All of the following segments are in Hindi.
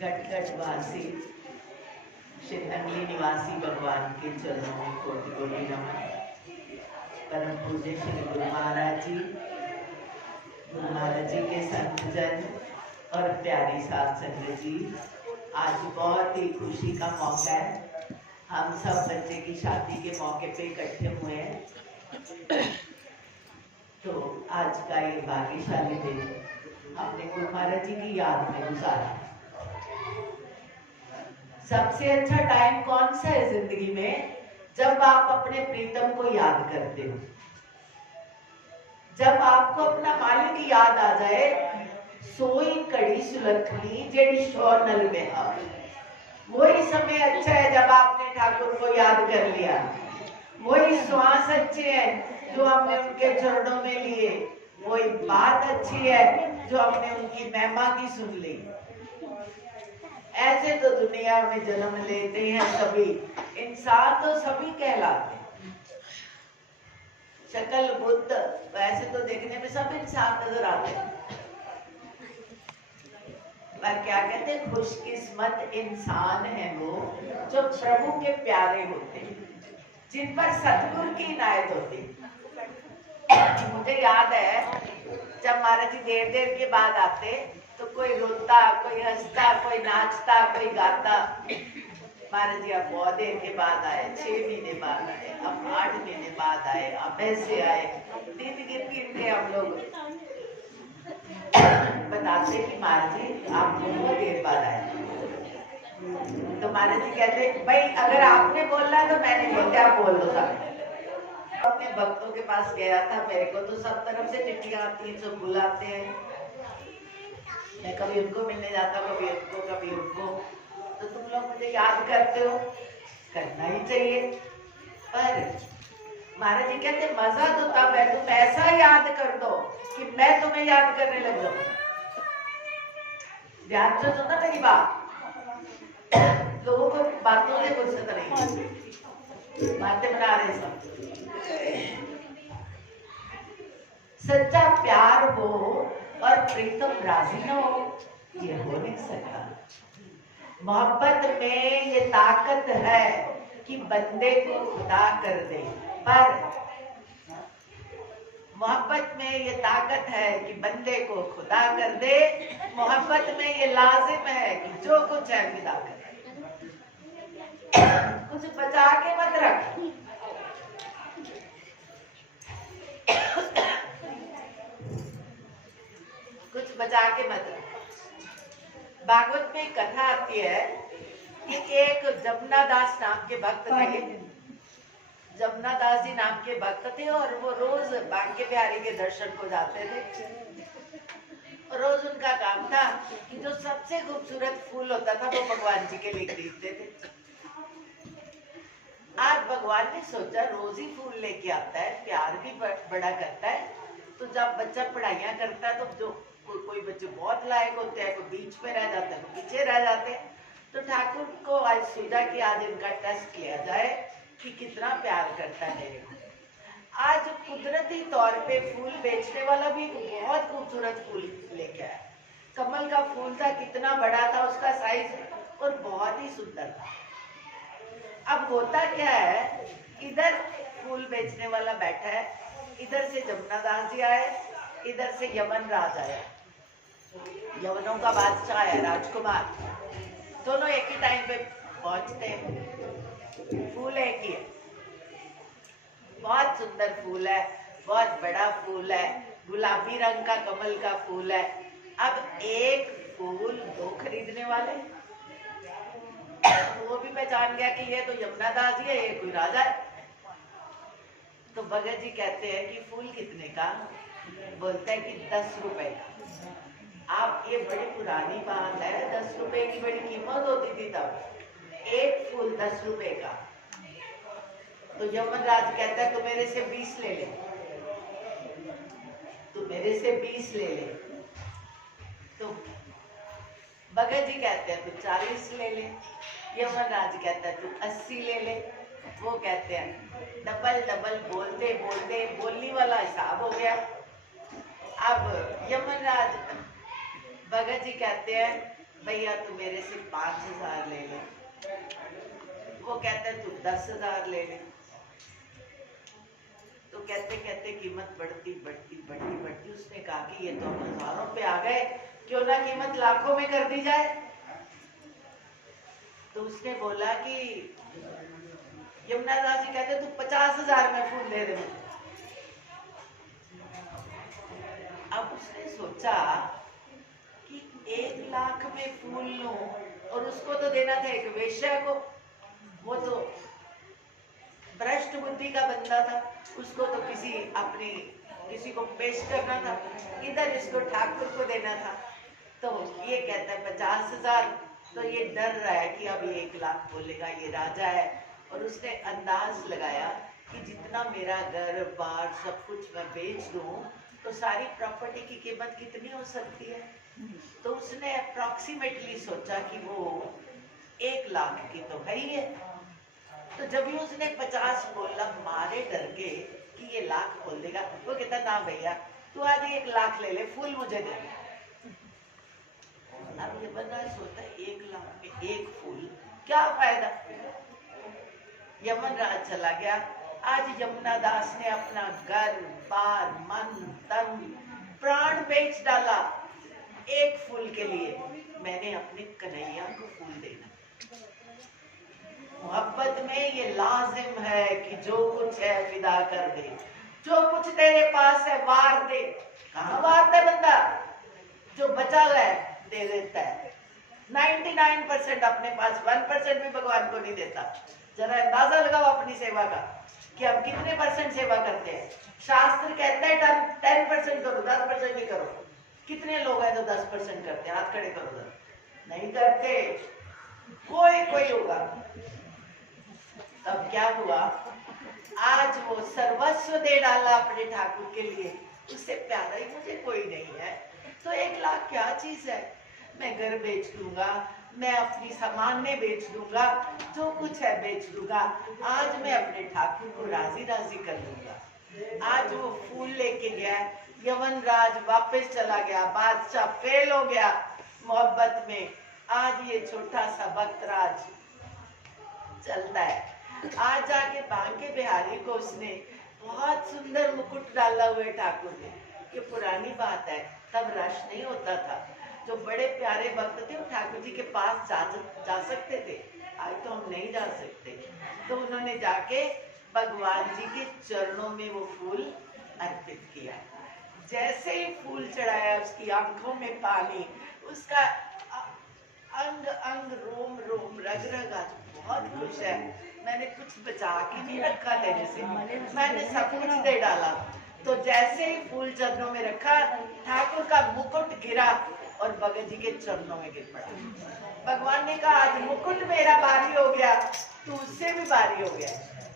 गटगटवासी श्रीअंगली निवासी भगवान के चरणों में कोटि कोटि नमन। परम पूज्य श्री गुरु महाराज जी के संतजन और प्यारी साध संगत जी, आज बहुत ही खुशी का मौका है। हम सब बच्चे की शादी के मौके पे इकट्ठे हुए हैं, तो आज का ये भाग्यशाली दिन हमने गुरु महाराज जी की याद में गुजारा। सबसे अच्छा टाइम कौन सा है जिंदगी में? जब आप अपने प्रीतम को याद करते हो, जब आपको अपना मालिक याद आ जाए। सोई कड़ी सुलखनी जेडी शोनल में आ, वही समय अच्छा है जब आपने ठाकुर को याद कर लिया। वही श्वास अच्छे हैं जो हमने उनके चरणों में लिए। वही बात अच्छी है जो हमने उनकी महिमा की सुन ली। ऐसे तो दुनिया में जन्म लेते हैं सभी इंसान, तो सभी कहलाते हैं। शक्ल बुद्ध वैसे तो देखने में सब इंसान नजर आते हैं, पर क्या कहते हैं, खुशकिस्मत इंसान है वो जो प्रभु के प्यारे होते हैं, जिन पर सतगुरु की इनायत होती है। मुझे याद है जब महाराज जी देर देर के बाद आते तो कोई रोता, कोई हंसता, कोई नाचता, कोई गाता। महाराज जी अब बहुत देर के बाद आए, 6 महीने बाद आए, अब 8 महीने बाद आए, अब ऐसे आए। दिन गिन गिन के हम लोग बताते कि महाराज जी आप बहुत देर बाद आए। तो महाराज जी कहते भाई अगर आपने बोलना तो मैंने बोलते, आप बोल दो। सब अपने भक्तों के पास गया था, मेरे को तो सब तरफ से चिट्ठियां आती हैं, सब बुलाते हैं। मैं कभी उनको मिलने जाता, कभी उनको, कभी उनको। तो तुम लोग मुझे याद करते हो, करना ही चाहिए। पर महाराज जी कहते मजा तो तब है तुम ऐसा याद कर दो कि मैं तुम्हें याद करने लग जाऊं। ध्यान से सुनना मेरी बात। लोगों को बातों से फुर्सत नहीं, बातें बना रहे सब। सच्चा प्यार हो और प्रीतम राजी न हो, ये हो नहीं सकता। मोहब्बत में ये ताकत है कि बंदे को खुदा कर दे, पर मोहब्बत में ये ताकत है कि बंदे को खुदा कर दे। मोहब्बत में ये लाजिम है कि जो कुछ है विदा कर दे। कुछ बचा के मत रख। कुछ बचा के मत रख। भागवत में कथा आती है कि एक जमुना दास नाम के भक्त थे। जमुना दास जी नाम के भक्त थे और वो रोज बांके बिहारी के दर्शन को जाते थे। रोज उनका काम था कि जो सबसे खूबसूरत फूल होता था वो भगवान जी के लिए खरीदते थे। आज भगवान ने सोचा रोज ही फूल लेके आता है, प्यार भी बड़ा करता है, तो जब बच्चा पढ़ाइयाँ करता है तो जो कोई बच्चे बहुत लायक होते हैं, कोई बीच में रह जाते हैं, कोई पीछे रह जाते हैं। तो ठाकुर को आज सूझा कि आज इनका टेस्ट लिया जाए कि कितना प्यार करता है मेरे को। आज कुदरती तौर पे फूल बेचने वाला भी एक बहुत खूबसूरत फूल लेके आया। कमल का फूल था, कितना बड़ा था उसका साइज और बहुत ही सुंदर था। अब होता क्या है, इधर फूल बेचने वाला बैठा है, इधर से जमुना दास जी आए, इधर से यमन राज आया। यवनों का बादशाह है, राजकुमार। दोनों एक ही टाइम पे पहुंचते हैं। फूल एक ही है, बहुत सुंदर फूल है, बहुत बड़ा फूल है, गुलाबी रंग का कमल का फूल है। अब एक फूल दो खरीदने वाले, वो भी पहचान गया कि ये तो यमुना दास जी है, ये कोई राजा है। तो भगत जी कहते हैं कि फूल कितने का? बोलता है कि 10 रुपए का। आप ये बड़ी पुरानी बात है, 10 रुपए की बड़ी कीमत होती थी तब। एक फूल 10 रुपए का। तो यमराज कहता है तू मेरे से 20 ले ले, तू मेरे से 20 ले ले। तो भगत जी कहते हैं तू 40 ले ले। यमराज कहता है तू 80 ले ले। वो कहते हैं डबल डबल बोलते बोलते बोलने वाला हिसाब हो गया। अब यमराज भगत जी कहते हैं भैया तू मेरे से 5,000 ले ले। वो कहते तू 10,000 ले ले। तो कहते कहते कीमत बढ़ती बढ़ती बढ़ती बढ़ती, उसने कहा कि ये तो हम हजारों पे आ गए, क्यों ना कीमत लाखों में कर दी जाए। तो उसने बोला कि यमुना दास जी कहते तू 50,000 में फूल दे दे। अब उसने सोचा कि 1,00,000 में फूल लूं, और उसको तो देना था एक वेश्या को, वो तो भ्रष्ट बुद्धि का बंदा था, उसको तो किसी को पेश करना था, इधर इसको ठाकुर को देना था। तो ये कहता है 50,000, तो ये डर रहा है कि अब ये 1,00,000 बोलेगा, ये राजा है। और उसने अंदाज लगाया कि जितना मेरा घर बार सब कुछ मैं बेच दूं तो सारी प्रॉपर्टी की कीमत कितनी हो सकती है। तो उसने अप्रॉक्सीमेटली सोचा कि वो 1,00,000 की तो है ही है। तो जब भी उसने 50 बोला, मारे डर के कि ये 1,00,000 बोल देगा, वो कहता ना भैया तू आज 1,00,000 ले ले, फूल मुझे दे। अब ये बंदा सोचता है 1,00,000 में एक फूल, क्या फायदा। यमन राज चला गया। आज यमुना दास ने अपना घर बार मन तन प्राण बेच डाला एक फूल के लिए। मैंने अपने कन्हैया को फूल देना। मोहब्बत में ये लाजिम है कि जो कुछ है फिदा कर दे, जो कुछ तेरे पास है वार दे। कहाँ वारता है बंदा, जो बचा हुआ है दे देता है। 99% अपने पास, 1% भी भगवान को नहीं देता। जरा अंदाजा लगाओ अपनी सेवा का कि हम कितने % सेवा करते हैं। शास्त्र कहता है 10% करो, 10% ही करो। कितने लोग हैं जो 10% करते हैं? हाथ खड़े करो जरा। नहीं करते, कोई होगा। तब क्या हुआ, आज वो सर्वस्व दे डाला अपने ठाकुर के लिए। उससे प्यारा ही मुझे कोई नहीं है, तो 1,00,000 क्या चीज है। मैं घर बेच दूंगा, मैं अपनी सामान्य बेच दूंगा, जो कुछ है बेच दूंगा। आज मैं अपने ठाकुर को राजी राजी कर दूंगा। आज वो फूल लेके गया, यमन राज वापस चला गया, बादशाह फेल हो गया मोहब्बत में। आज ये छोटा सा भक्त राज चलता है। आज जाके बांके बिहारी को उसने बहुत सुंदर मुकुट डाला हुआ ठाकुर ने। ये पुरानी बात है, तब रश नहीं होता था। जो बड़े प्यारे भक्त थे वो ठाकुर जी के पास जा सकते थे, आज तो हम नहीं जा सकते। तो उन्होंने जाके भगवान जी के चरणों में वो फूल अर्पित किया। जैसे ही फूल चढ़ाया, उसकी आंखों में पानी, उसका अंग अंग रोम रोम रग रग आज बहुत खुश है। मैंने कुछ बचा के नहीं रखा तेरे से, मैंने सब कुछ दे डाला। तो जैसे ही फूल चरणों में रखा, ठाकुर का मुकुट गिरा और भगत जी के चरणों में गिर पड़ा। भगवान ने कहा आज मुकुट मेरा भारी हो गया, तू उससे भी भारी हो गया।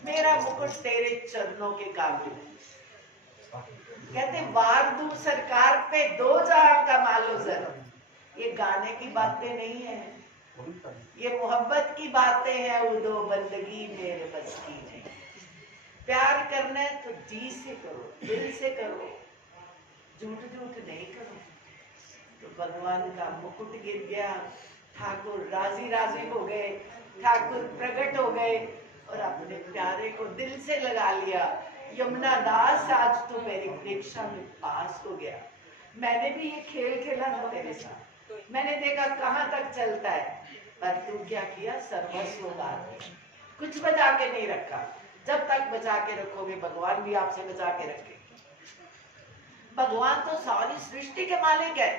मेरा मुकुट तेरे चरणों के काबिल। कहते वार दूं सरकार पे, 2 जहां का मालो जरा। ये गाने की बातें नहीं है, ये मोहब्बत की बातें हैं। वो दो बंदगी मेरे बस की नहीं। प्यार करना है तो जी से करो, दिल से करो, झूठ झूठ नहीं करो। तो भगवान का मुकुट गिर गया, ठाकुर राजी राजी हो गए, ठाकुर प्रकट हो गए और अपने प्यारे को दिल से लगा लिया। यमुना दास आज तू मेरी परीक्षा में पास हो गया। मैंने भी ये खेल खेला था तेरे साथ, मैंने देखा कहाँ तक चलता है, पर तू क्या किया, सर्वस्व उतार दिया, कुछ बचा के नहीं रखा। जब तक बचा के रखोगे भगवान भी आपसे बचा के रखेंगे। भगवान तो सारी सृष्टि के मालिक है,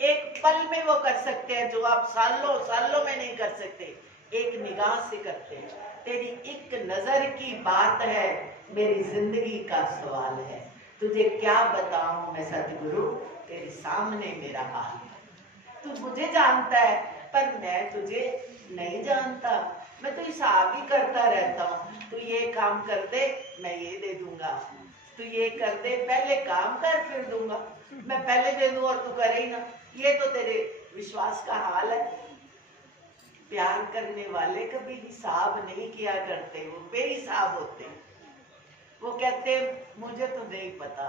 एक पल में वो कर सकते हैं जो आप सालों सालों में नहीं कर सकते। एक निगाह से करते हैं। तेरी एक नजर की बात है, मेरी जिंदगी का सवाल है। तुझे क्या बताऊं मैं सतगुरु, तेरे सामने मेरा हाल है। तू मुझे जानता है पर मैं तुझे नहीं जानता। मैं तो हिसाब ही करता रहता हूँ। तू ये काम कर दे, मैं ये दे दूंगा। तू ये कर दे, पहले काम कर फिर दूंगा। मैं पहले दे दूं और तू करे ही ना, ये तो तेरे विश्वास का हाल है। प्यार करने वाले कभी हिसाब नहीं किया करते, वो बेहिसाब होते। वो कहते मुझे तो नहीं पता,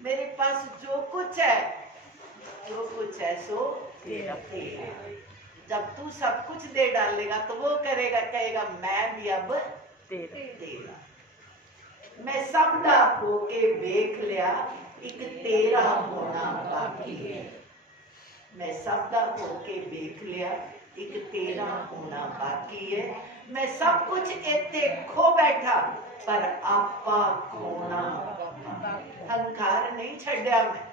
मेरे पास जो कुछ है सो तेरा प्रेम है। जब तू सब कुछ दे डालेगा तो वो करेगा, कहेगा मैं भी अब तेरा। मैं सब दा होके वेख लिया, एक तेरा होना बाकी है। मैं सब दा होके वेख लिया, एक तेरा होना बाकी है। मैं सब कुछ इत्थे खो बैठा, पर आपा खोना। अहंकार नहीं छड्या मैं,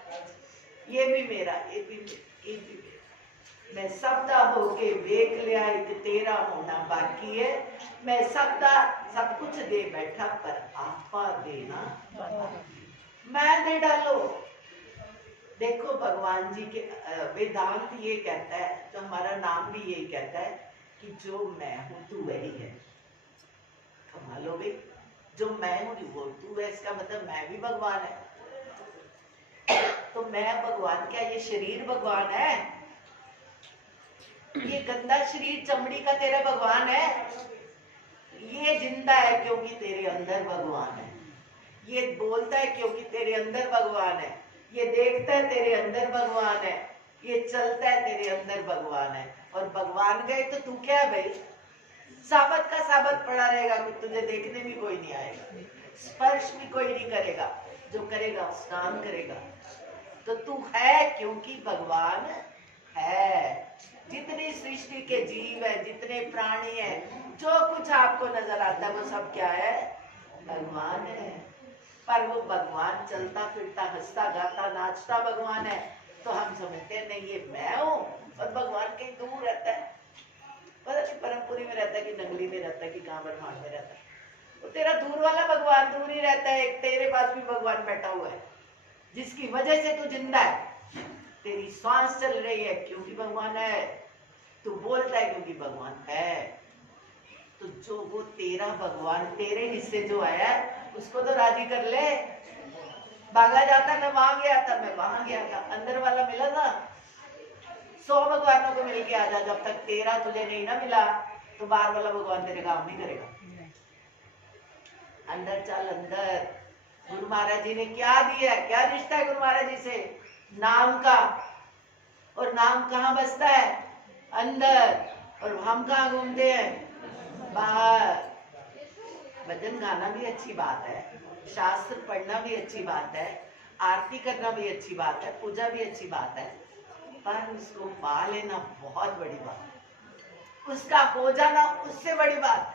ये भी मेरा, ये भी मेरा। मैं सबदा होके वेख लिया, एक तेरा होना बाकी है। मैं सबदा सब कुछ दे बैठा, पर आपा देना मैं दे डालो। देखो भगवान जी के वेदांत ये कहता है, तो हमारा नाम भी यही कहता है कि जो मैं हूं तू वही है। कमाल हो गई, जो मैं हूं वो तू है, इसका मतलब मैं भी भगवान है। तो मैं भगवान क्या, ये शरीर भगवान है? ये गंदा शरीर चमड़ी का तेरा भगवान है? ये जिंदा है क्योंकि तेरे अंदर भगवान है। ये बोलता है क्योंकि तेरे अंदर भगवान है। ये देखता है तेरे अंदर भगवान है। ये चलता है तेरे अंदर भगवान है। और भगवान गए तो तू क्या है भाई? साबत का साबत पड़ा रहेगा, तुझे देखने भी कोई नहीं आएगा, स्पर्श भी कोई नहीं करेगा। जो करेगा स्नान करेगा। तो तू है क्योंकि भगवान है। जितनी सृष्टि के जीव है, जितने प्राणी है, जो कुछ आपको नजर आता है वो सब क्या है? भगवान है। पर वो भगवान चलता फिरता हंसता गाता नाचता भगवान है, तो हम समझते हैं नहीं ये मैं हूँ, और भगवान कहीं दूर रहता है। पता नहीं परमपुरी में रहता है कि नंगली में रहता है कि कहाँ ब्रह्मांड में रहता है। वो तेरा दूर वाला भगवान दूर ही रहता है। एक तेरे पास भी भगवान बैठा हुआ है, जिसकी वजह से तू जिंदा है। तेरी सांस चल रही है क्योंकि भगवान है। तू बोलता है क्योंकि भगवान है। तो जो वो तेरा भगवान तेरे हिस्से जो आया है उसको तो राजी कर ले। भागा जाता मैं वहां गया था, मैं वहां गया था, अंदर वाला मिला था। 100 भगवानों को मिल के आ जा, जब तक तेरा तुझे नहीं ना मिला तो बाहर वाला भगवान तेरे काम नहीं करेगा। अंदर चल अंदर। गुरु महाराज जी ने क्या दिया है? क्या रिश्ता है गुरु महाराज जी से? नाम का। और नाम कहाँ बसता है? अंदर। और हम कहाँ घूमते हैं? बाहर। भजन गाना भी अच्छी बात है, शास्त्र पढ़ना भी अच्छी बात है, आरती करना भी अच्छी बात है, पूजा भी अच्छी बात है, पर उसको पा लेना बहुत बड़ी बात है। उसका हो जाना उससे बड़ी बात है।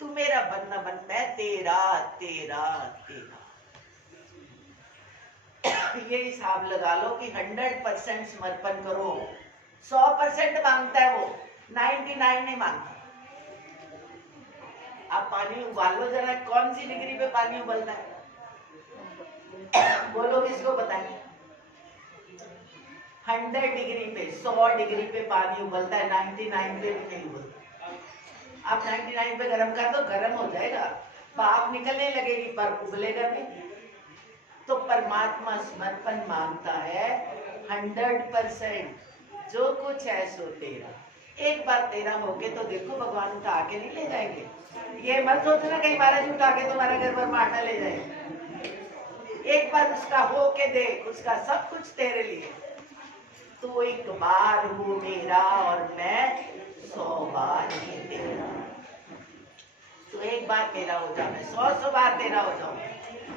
तू मेरा बनना बन, मैं तेरा तेरा तेरा। ये हिसाब लगा लो कि 100% समर्पण करो। 100% मांगता है वो, 99 नहीं मांगता। आप पानी उबाल लो जरा, कौन सी डिग्री पे पानी उबलता है? बोलो किसको पता है? 100 डिग्री पे, 100 डिग्री पे पानी उबलता है, 99 पे भी नहीं उबलता। आप 99 पे गर्म कर दो, गर्म हो जाएगा, भाप निकलने लगेगी, पर उबलेगा नहीं। तो परमात्मा समर्पण मांगता है 100%। जो कुछ है सो तेरा। एक बार तेरा होके तो देखो, भगवान उठा के नहीं ले जाएंगे। ये मत सोचना कहीं महाराज उठा के तुम्हारा घर पर मारना ले जाए। एक बार उसका होके देख, उसका सब कुछ तेरे लिए। तो एक बार हो मेरा और मैं 100 बार ही तेरा। तो एक बार मेरा हो जा, मैं 100 बार तेरा हो जाऊं।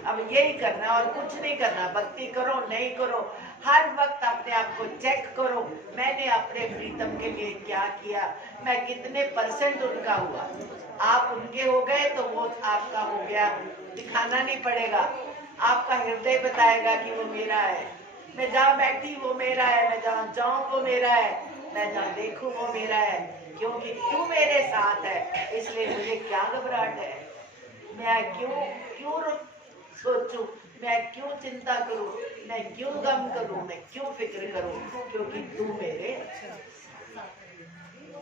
अब यही करना और कुछ नहीं करना। भक्ति करो नहीं करो, हर वक्त अपने आप को चेक करो, मैंने अपने प्रीतम के लिए क्या किया, मैं कितने % उनका हुआ। आप उनके हो गए तो वो आपका हो गया, दिखाना नहीं पड़ेगा। आपका हृदय बताएगा कि वो मेरा है। मैं जहाँ बैठी वो मेरा है, मैं जहाँ जाऊं वो मेरा है, मैं जहाँ देखूं वो मेरा है। क्योंकि तू मेरे साथ है, इसलिए मुझे क्या घबराहट है। मैं क्यों सोचूं, मैं क्यों चिंता करूं, मैं क्यों गम करूं, मैं क्यों फिक्र करूं, क्योंकि तू मेरे।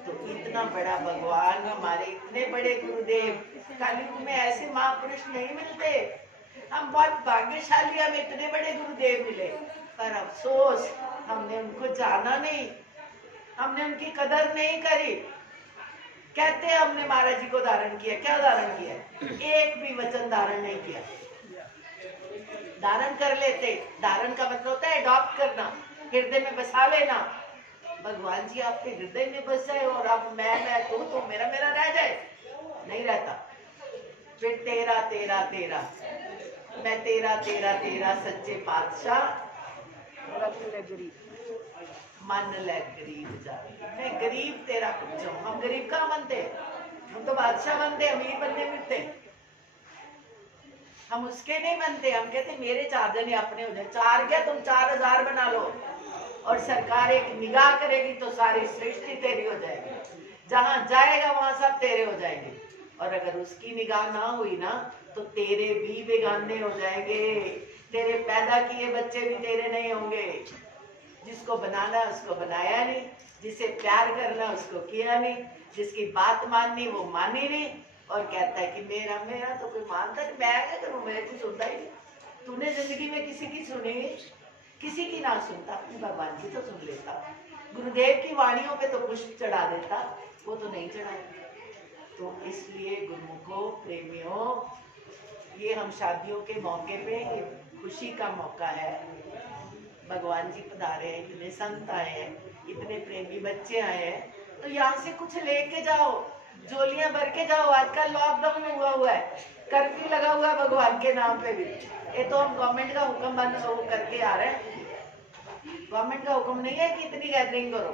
तो इतना बड़ा भगवान, हमारे इतने बड़े गुरुदेव, कलयुग में ऐसे महापुरुष नहीं मिलते। हम बहुत भाग्यशाली, हम इतने बड़े गुरुदेव मिले, पर अफसोस हमने उनको जाना नहीं, हमने उनकी कदर नहीं करी। कहते हैं हमने महाराज जी को धारण किया, क्या धारण किया? एक भी वचन धारण नहीं किया। धारण कर लेते, धारण का मतलब होता है अडॉप्ट करना, हृदय में बसा लेना। भगवान जी आपके हृदय में बस जाए और अब मैं तो मेरा मेरा रह जाए, नहीं रहता। फिर तेरा तेरा तेरा, मैं तेरा तेरा तेरा सच्चे पातशाह, मन ले गरीब जाए, मैं गरीब तेरा कुछ हूं। हम गरीब कहाँ बनते, हम तो बादशाह बनते, अमीर बनने मिलते, हम उसके नहीं बनते। हम कहते मेरे 4 जने अपने हो जाए, 4 क्या तुम 4000 बना लो, और सरकार एक निगाह करेगी तो सारी सृष्टि तेरी हो जाएगी, जहां जाएगा वहां सब तेरे हो जाएंगे। और अगर उसकी निगाह ना हुई ना तो तेरे भी बेगाने हो जाएंगे, तेरे पैदा किए बच्चे भी तेरे नहीं होंगे। जिसको बनाना उसको बनाया नहीं, जिसे प्यार करना उसको किया नहीं, जिसकी बात माननी वो मानी नहीं, और कहता है कि मेरा मेरा तो कोई मानता नहीं, मैं क्या करूं, मेरे को सुनता ही नहीं। तूने जिंदगी में किसी की सुनी, किसी की ना सुनता, अपनी भगवान की तो सुन लेता। गुरुदेव की वाणियों पे तो पुष्प चढ़ा देता, वो तो नहीं चढ़ाया। तो इसलिए गुरुमुखों, प्रेमियों, ये हम शादियों के मौके पे खुशी का मौका है। भगवान जी पधारे हैं, इतने संत आए हैं, इतने प्रेमी बच्चे आए हैं, तो यहाँ से कुछ लेके जाओ, झोलियां भर के जाओ। आजकल लॉकडाउन हुआ है, कर्फ्यू लगा हुआ है भगवान के नाम पे भी। ये तो हम गवर्नमेंट का हुक्म बंद करके आ रहे हैं। गवर्नमेंट का हुक्म नहीं है कि इतनी गैदरिंग करो,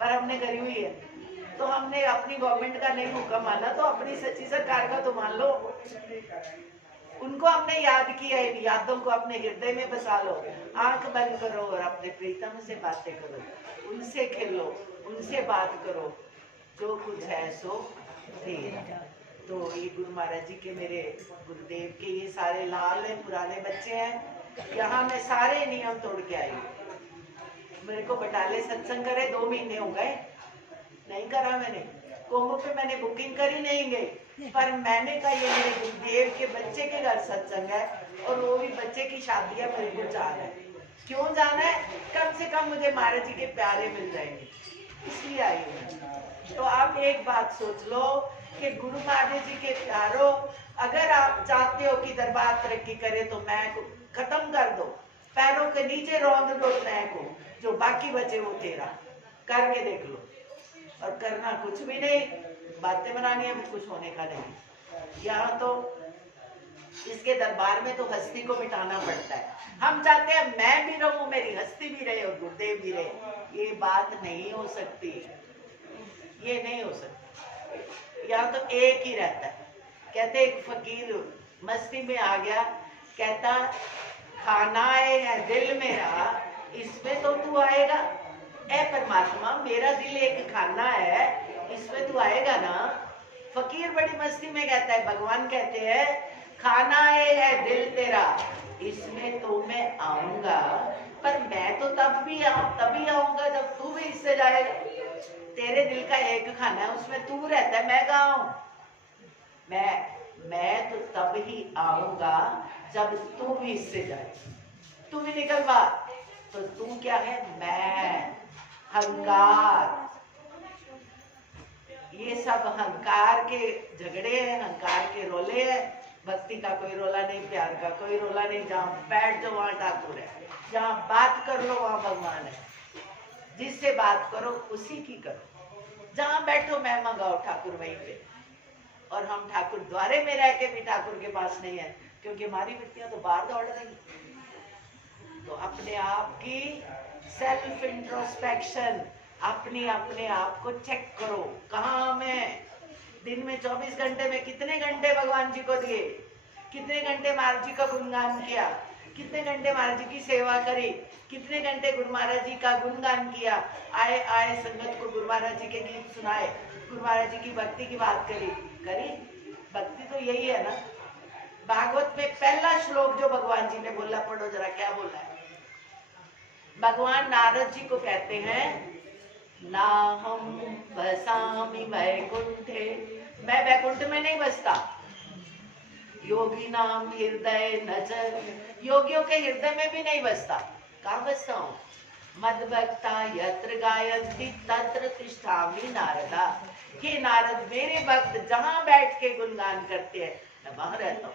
पर हमने करी हुई है। तो हमने अपनी गवर्नमेंट का नहीं हुक्म माना, तो अपनी सच्ची सरकार का तो मान लो। उनको हमने याद किया है, यादों को अपने हृदय में बसा लो। आंख बंद करो और अपने प्रीतम से बातें करो, उनसे खेलो, उनसे बात करो, जो कुछ है सो तेरा। तो ये गुरु महाराज जी के, मेरे गुरुदेव के ये सारे लाल हैं, पुराने बच्चे हैं। यहाँ मैं सारे नियम तोड़ के आई। मेरे को बटाले सत्संग करे 2 महीने हो गए, नहीं करा मैंने। कोंगो पे मैंने बुकिंग करी, नहीं गई, पर मैंने कहा ये मेरे गुरुदेव के बच्चे के घर सत्संग है, और वो भी बच्चे की शादी है, मेरे को जाना है। क्यों जाना है, कम से कम मुझे महाराज जी के प्यारे मिल जाएंगे, इसलिए आई हूँ। तो आप एक बात सोच लो कि गुरु महाराज जी के प्यारों, अगर आप चाहते हो कि दरबार तरक्की करे तो मैं को खत्म कर दो, पैरों के नीचे रौंद दो मैं को, जो बाकी बचे वो तेरा, करके देख लो। और करना कुछ भी नहीं, बातें बनानी है, कुछ होने का नहीं। यहाँ तो इसके दरबार में तो हस्ती को मिटाना पड़ता है। हम चाहते हैं मैं भी रहूं, मेरी हस्ती भी रहे और गुरुदेव भी रहे। ये बात नहीं हो सकती, ये नहीं हो सकती। यहाँ तो एक ही रहता है। कहते एक फकीर मस्ती में आ गया, कहता खाना है दिल मेरा, इसमें तो तू आएगा। ए परमात्मा, मेरा दिल एक खाना है, इसमें तू आएगा ना। फकीर बड़ी मस्ती में कहता है, भगवान कहते हैं खाना है दिल तेरा, इसमें तो मैं आऊंगा, पर मैं तो तभी आऊंगा जब तू भी इससे जाएगा। तेरे दिल का एक खाना है, उसमें तू रहता है, मैं कहाँ हूं। मैं तो तब ही आऊंगा जब तू भी इससे जाए। तू भी निकल बाहर, तो तू क्या है, मैं, अहंकार। ये सब अहंकार के झगड़े हैं, अहंकार के रोले हैं। भक्ति का कोई रोला नहीं, प्यार का कोई रोला नहीं। जहाँ बैठ जाओ वहां ठाकुर है, जहाँ बात कर लो वहां भगवान है। जिससे बात करो उसी की करो, जहाँ बैठो मैं मंगाओ ठाकुर वहीं पे। और हम ठाकुर द्वारे में रह के भी ठाकुर के पास नहीं है, क्योंकि हमारी वृत्तियां तो बाहर दौड़ रही। तो अपने आप की सेल्फ इंट्रोस्पेक्शन, अपने आप को चेक करो। कहाँ मैं दिन में 24 घंटे में कितने घंटे भगवान जी को दिए, कितने घंटे महाराज जी का गुणगान किया, कितने घंटे महाराज जी की सेवा करी, कितने घंटे गुरु महाराज जी का गुणगान किया, आए आए संगत को गुरु महाराज जी के गीत सुनाए, गुरु महाराज जी की भक्ति की बात करी। भक्ति तो यही है ना। भागवत में पहला श्लोक जो भगवान जी ने बोला, पढ़ो जरा, क्या बोला है। भगवान नारद जी को कहते हैं, ना हम बसामि वैकुंठे, मैं वैकुंठ में नहीं बसता। योगी नाम हृदय नजर, योगियों के हृदय में भी नहीं बसता। कहाँ बसता हूँ, मद भक्ता यत्र गायन्ति तत्र तिष्ठामि नारदा। हे नारद, मेरे भक्त जहाँ बैठ के गुणगान करते हैं मैं वहां रहता हूँ।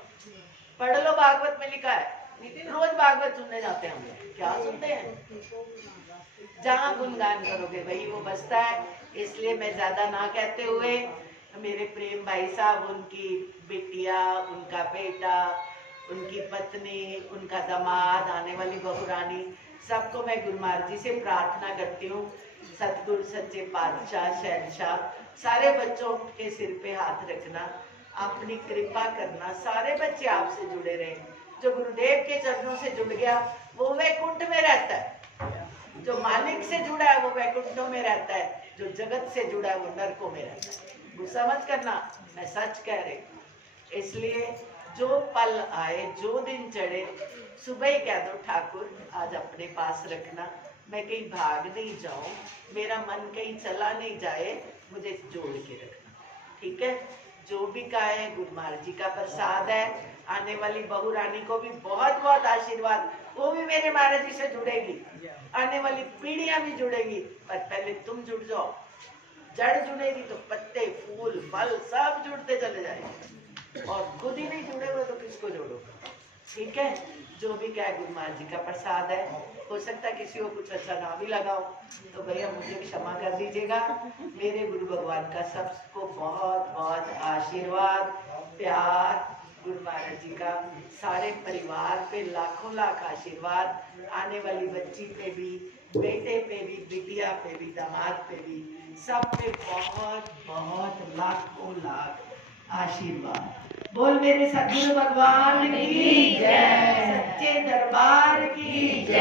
पढ़ लो, भागवत में लिखा है। रोज भागवत सुनने जाते हैं हम, क्या सुनते हैं, जहाँ गुणगान करोगे वही वो बसता है। इसलिए मैं ज्यादा ना कहते हुए मेरे प्रेम भाई साहब, उनकी बिटिया, उनका बेटा, उनकी पत्नी, उनका दामाद, आने वाली बहू रानी, सबको मैं गुरु महाराज जी से प्रार्थना करती हूँ, सतगुरु सच्चे पातशाह शहनशाह, सारे बच्चों के सिर पे हाथ रखना, अपनी कृपा करना, सारे बच्चे आपसे जुड़े रहे। जो गुरुदेव के चरणों से जुड़ गया वो वैकुंठ में रहता है, जो मालिक से जुड़ा है वो वैकुंठों में रहता है, जो जगत से जुड़ा है वो नरकों में रहता है। गुस्सा मत करना, मैं सच कह रही। इसलिए जो पल आए, जो दिन चढ़े, सुबह ही कह दो ठाकुर आज अपने पास रखना, मैं कहीं भाग नहीं जाऊं, मेरा मन कहीं चला नहीं जाए, मुझे जोड़ के रखना। ठीक है, जो भी का है गुरु महाराज जी का प्रसाद है। आने वाली बहू रानी को भी बहुत बहुत आशीर्वाद, वो भी मेरे महाराज जी से जुड़ेगी, आने वाली पीढ़ियां भी जुड़ेगी, पर पहले तुम जुड़ जाओ। जड़ जुड़ेगी तो पत्ते, फूल, फल सब जुड़ते चले जाएंगे, और खुद ही नहीं जुड़े हुए तो किसको जोड़ोगे। ठीक है, जो भी क्या गुरु महाराज जी का प्रसाद है, हो सकता है किसी को कुछ अच्छा ना भी लगाओ तो भैया मुझे क्षमा कर दीजिएगा। मेरे गुरु भगवान का सबको बहुत बहुत आशीर्वाद, प्यार, गुरु महाराज जी का सारे परिवार पे लाखों लाख आशीर्वाद, आने वाली बच्ची पे भी, बेटे पे भी, बिटिया पे भी, दामाद पे भी, सब पे बहुत बहुत लाखों लाख आशीर्वाद। बोल मेरे सद्गुरु भगवान की जय, सच्चे दरबार की जय।